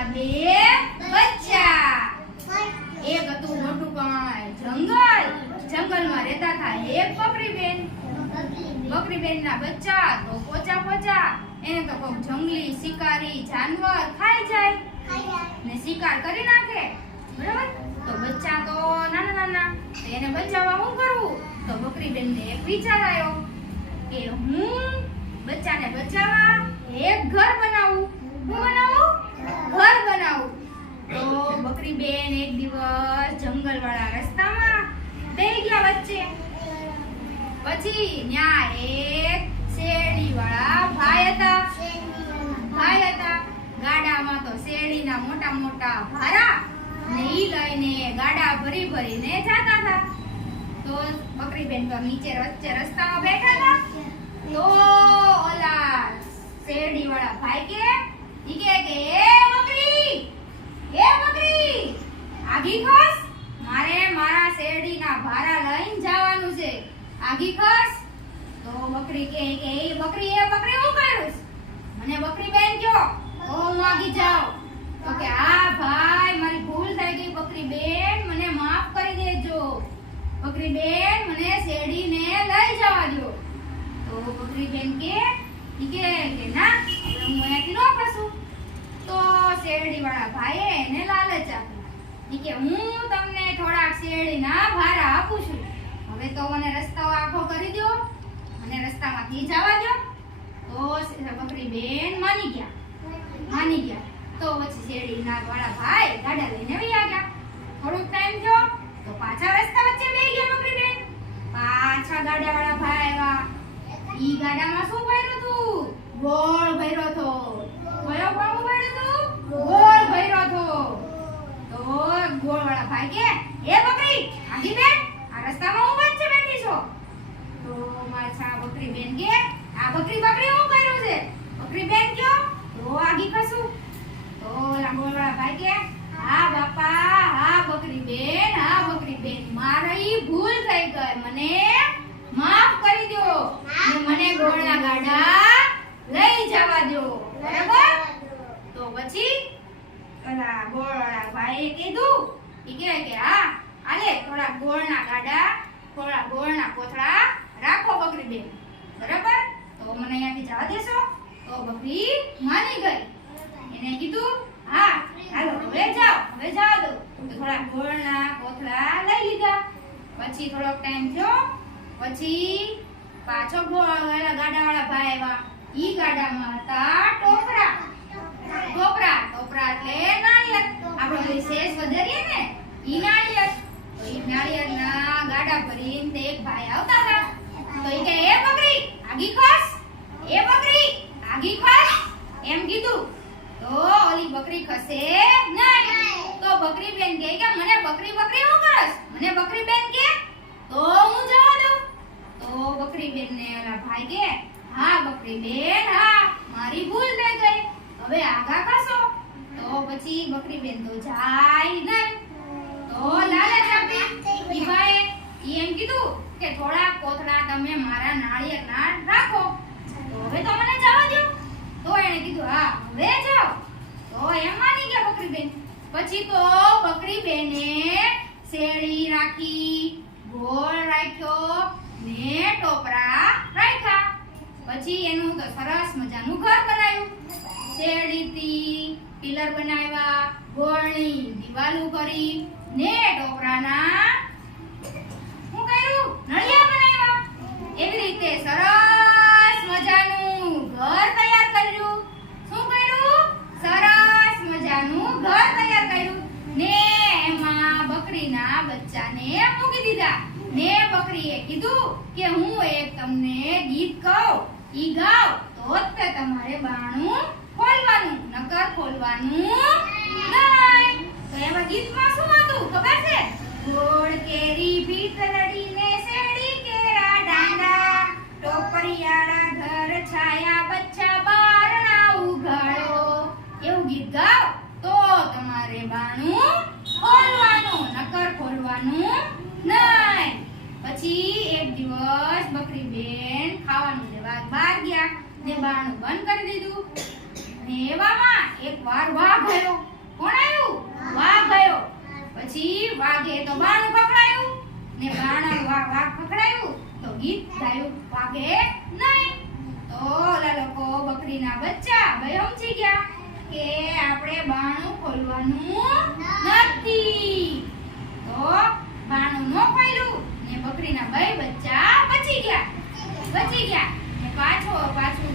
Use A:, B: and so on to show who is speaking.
A: એના બે બચ્ચા. એક હતું મોટું કાંઈ જંગલ. જંગલમાં રહેતા હતા એક બકરી બેન. બકરી બેન ના બચ્ચા તો પોચા પોચા. એને તો કોક જંગલી શિકારી જાનવર ખાઈ જાય. ને શિકાર કરી નાખે. બરાબર? તો બચ્ચા તો નાના નાના. એને બચાવવા શું કરવું તો બકરી બેન ને એક વિચાર આવ્યો કે હું બચ્ચાને બચાવવા એક ઘર બનાવું. હું બનાવું? ઘર બનાવું. તો બકરી બેન એક દિવસ જંગલ વાળા રસ્તામાં દઈ ગયા વચ્ચે. પછી ન્યા એક શેરડી વાળા ભાઈ હતા. ભાઈ હતા. ગાડામાં તો શેરડીના મોટા મોટા ભારા ને ઈ લઈને ગાડા ભરી ભરીને જતા હતા. તો બકરી બેન તો નીચે વચ્ચે રસ્તામાં બેઠા હતા. તો ઓલા શેરડી વાળા ભાઈ કે ઈ કે કે ખસ? મારે મારા શેરડીના ભારા લઈને જવાનું છે. આગી ખસ? તો બકરી કે, એ બકરી એ બકરી, હું કરું? મને બકરી બેન કયો તો હું આગી જાઉં. તો કે આ ભાઈ, મારી ભૂલ થઈ ગઈ, બકરી બેન, મને માફ કરી દેજો. બકરી બેન, મને શેરડીને લઈ જવા દો તો બકરી બેન કે કે કે ના હવે હું અહીંયાથી ન ખસું તો શેરડી વાળા ભાઈએ એને લાલચ આપી. કે, હું તમને થોડાક શેરડીના ભારા આપું છું. હવે તો મને રસ્તાઓ આખો કરી દો મને રસ્તામાંથી જવા દો તો બકરી બેન માની ગયા. માની ગયા. તો પછી શેરડીના વાળા ભાઈ ગાડા લઈને વયા ગયા થોડોક ટાઈમ જો તો પાછા રસ્તા વચ્ચે બેહી ગયા બકરી બેન. પાછા ગાડા વાળા ભાઈ આવ્યા. ઈ ગાડામાં શું ભર્યું તું? ગોળ ભર્યો તો કયો ગોળ ભર્યો તું ગોળ ભર્યો તો એ બકરી બેન હું બકરી બેન હું બકરી ભૂલ થઈ ગઈ. મને માફ કરી દો. મને ગોળના ગાડા લઈ જવા દો. બરાબર? તો પછી ઓલા ગોળવાળા ભાઈએ કીધું. એ કહે કે, હા, આલે થોડા ગોળના ગાડા, થોડા ગોળના કોથળા રાખો બકરી બેન. બરાબર? તો મને અહીંયાથી જવા દેશો. તો બકરી માની ગઈ. એને કીધું, હા, હાલો, હવે જાઓ, હવે જવા દો. તો થોડા ગોળના કોથળા લઈ લીધા. પછી થોડોક ટાઈમ થયો. પછી પાછો ગોળવાળા ગાડાવાળા ભાઈ આવ્યા. ઈ ગાડામાં હતા ટોપરા ટોપરા એટલે નાળિયેર આપણે ઓલી શેષ વધારીએ ને ઈ નાળિયેર તો ઈ નાળિયેરના ગાડા એક ભાઈ આવતા હતા. તો એ કે, એ બકરી, આગી ખસ? એ બકરી, આગી ખસ? એમ કીધું. તો ઓલી બકરી ખસે નહીં. તો બકરી બેન કહે કે, મને બકરી બકરી હું કરસ? મને બકરી બેન કે? તો હું જવા દઉં. તો બકરી બેન ને ઓલા ભાઈ કે, હા, બકરી બેન, હા, મારી ભૂલ થઈ ગઈ. હવે આગા ખસો. તો પછી બકરી બેન તો જાય નહીં. તો લાલચ આપી ઈ ભાઈએ ઈ એમ કીધું કે થોડા કોથળા તમે મારા નાળિયેરના રાખો. તો હવે તો મને જવા દો તો એણે કીધું, હા, હવે જાઓ. તો એમ માની ગયા બકરી બેન પછી તો બકરી બેને શેરડી રાખી, ગોળ રાખ્યો ને ટોપરા રાખ્યા. પછી એનું તો સરસ મજાનું ઘર બનાવ્યું. શેરડીથી પિલર બનાવ્યા, ગોળની દિવાલો કરી ને ટોપરાના શું કર્યું નળિયા બનાવ્યા એવી રીતે સરસ મજાનું ઘર તૈયાર કર્યું શું કર્યું સરસ મજાનું ઘર તૈયાર કર્યું ને એમાં બકરીના બચ્ચાને મૂકી દીધા ને બકરીએ કીધું કે એક તમને ગીત કહું, ઈ ગાવ તો જ તે તમારે બાણું ખોલવાનું, નકર ખોલવાનું નહીં તો એમાં ગીતમાં શું હતું, ખબર છે? ગોળ કેરી ભીતરડીને શેરડી કેરા ડાંડા, ટોપરિયાળા ઘર છાયા બચ્ચા બારણા ઉઘાડો. એવું ગીત ગાવ તો તમારે બાણું ખોલવાનું, નકર ખોલવાનું નહીં પછી એક દિવસ બકરી બેન ખાવાનું લેવા બહાર ગયા. ને બારણું બંધ કરી દીધું. ને એવામાં એક વાર વાઘ આવ્યો. પછી વાઘે તો બાણું પકડાયું. ને બાણ વાઘ વાઘ પકડાયું. તો ગીત ગાયું. વાઘે નહીં. તો ઓલા લોકો બકરીના બચ્ચા ભાઈ સમજી ગયા કે આપણે બાણું ખોલવાનું નથી. તો બાણું નો ખોલ્યું ને બકરીના બે બચ્ચા બચી ગયા. બચી ગયા. ને પાછો પાછું